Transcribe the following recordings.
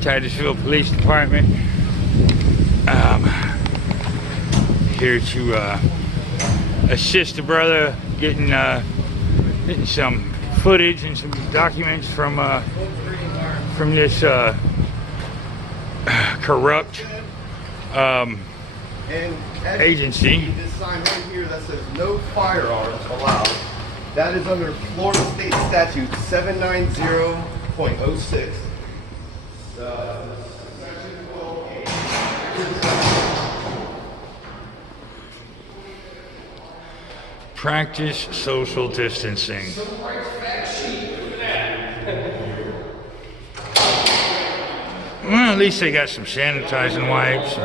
Titusville Police Department. Here to assist the brother getting some footage and some documents from this corrupt agency. This sign right here that says no firearms allowed. That is under Florida State Statute 790.06. Practice social distancing. Well, at least they got some sanitizing wipes.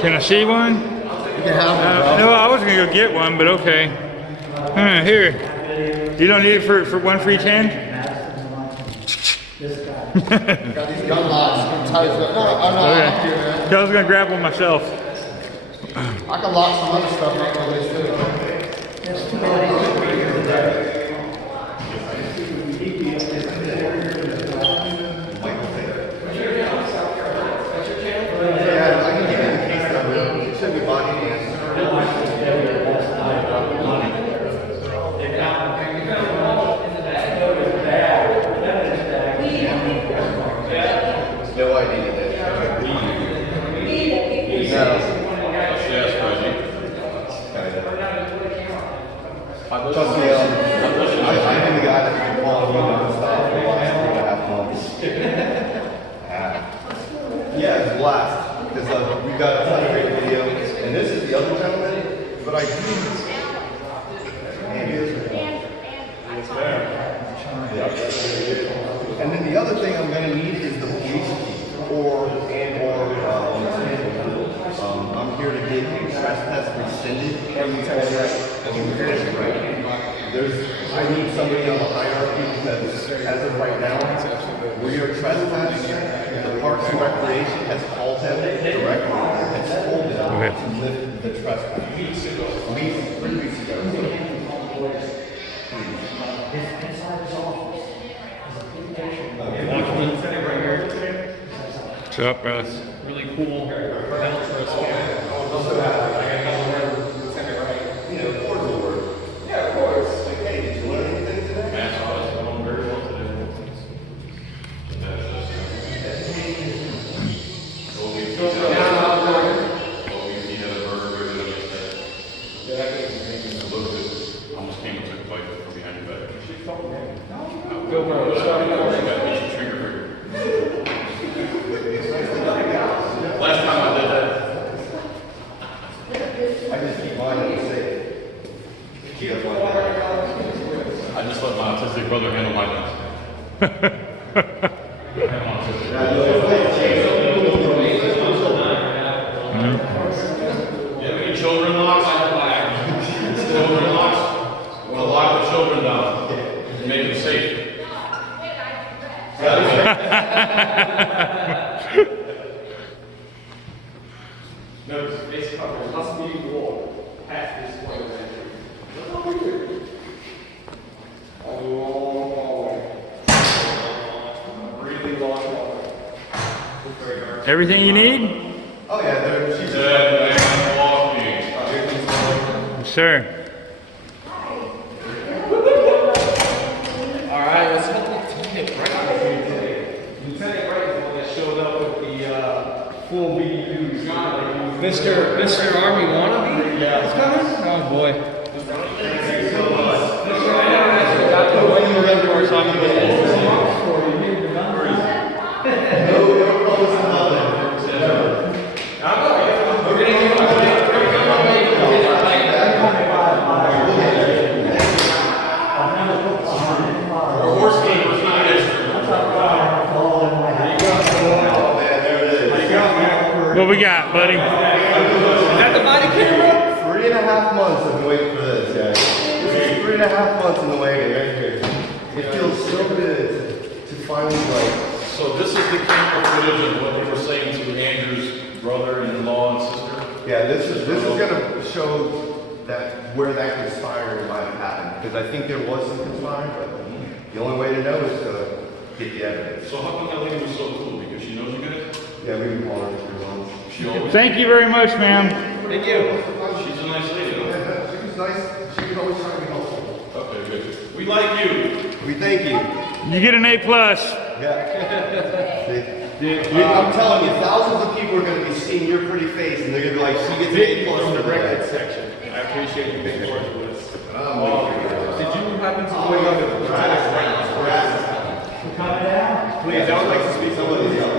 Can I see one? You can have one, no, I wasn't gonna go get one, but okay. Here. You don't need it for one for each hand? Got these gun locks. No, I'm not. Okay. I was gonna grab one myself. I can lock some other stuff up on this too. And then the other thing I'm going to need is the police or I'm here to get a trespass rescinded. I need somebody on the hierarchy because as of right now, where you're trespassing, the Parks and Recreation has called them directly and told them to lift the trespass. 3 weeks ago. What's up, brother? Really cool. Yeah, of course. Like, hey, did you learn anything today? Last time I did that. I just keep mine and say it. I just let my autistic brother handle my life. You have any children, Locke? basically there must be a wall past this point of entry. Look over here. A long hallway. Really long hallway. Everything you need? Oh yeah, she's Dead man walking. Yes, sir. Alright, let's hope Lieutenant Bright is here today. Lieutenant Bright is the one that showed up with the full BDU. Mr. Army wannabe? Yeah. It's coming? Oh boy. What we got, buddy? Is that the body camera? 3.5 months I've been waiting for this, guys. This is 3.5 months in the wagon right here. It feels so good to finally like. So this is the camera footage of what you were saying to Andrew's brother-in-law and sister? Yeah, this is gonna show that where that conspiring might have happened. Because I think there was some conspiring, but the only way to know is to get the evidence. So how come that lady was so cool? Because she knows you guys? Yeah, we've been calling her for months. She always... Thank you very much, ma'am. Thank you. She's a nice lady, huh? Yeah, she was nice. She was always trying to be helpful. Okay, good. We like you. We thank you. You get an A+. Yeah. I'm telling you, thousands of people are going to be seeing your pretty face, and they're going to be like, she gets an A+ in the record section. I appreciate you being forward with us. Did you happen to wake up and try to write this? Please, I would like to speak to some of these.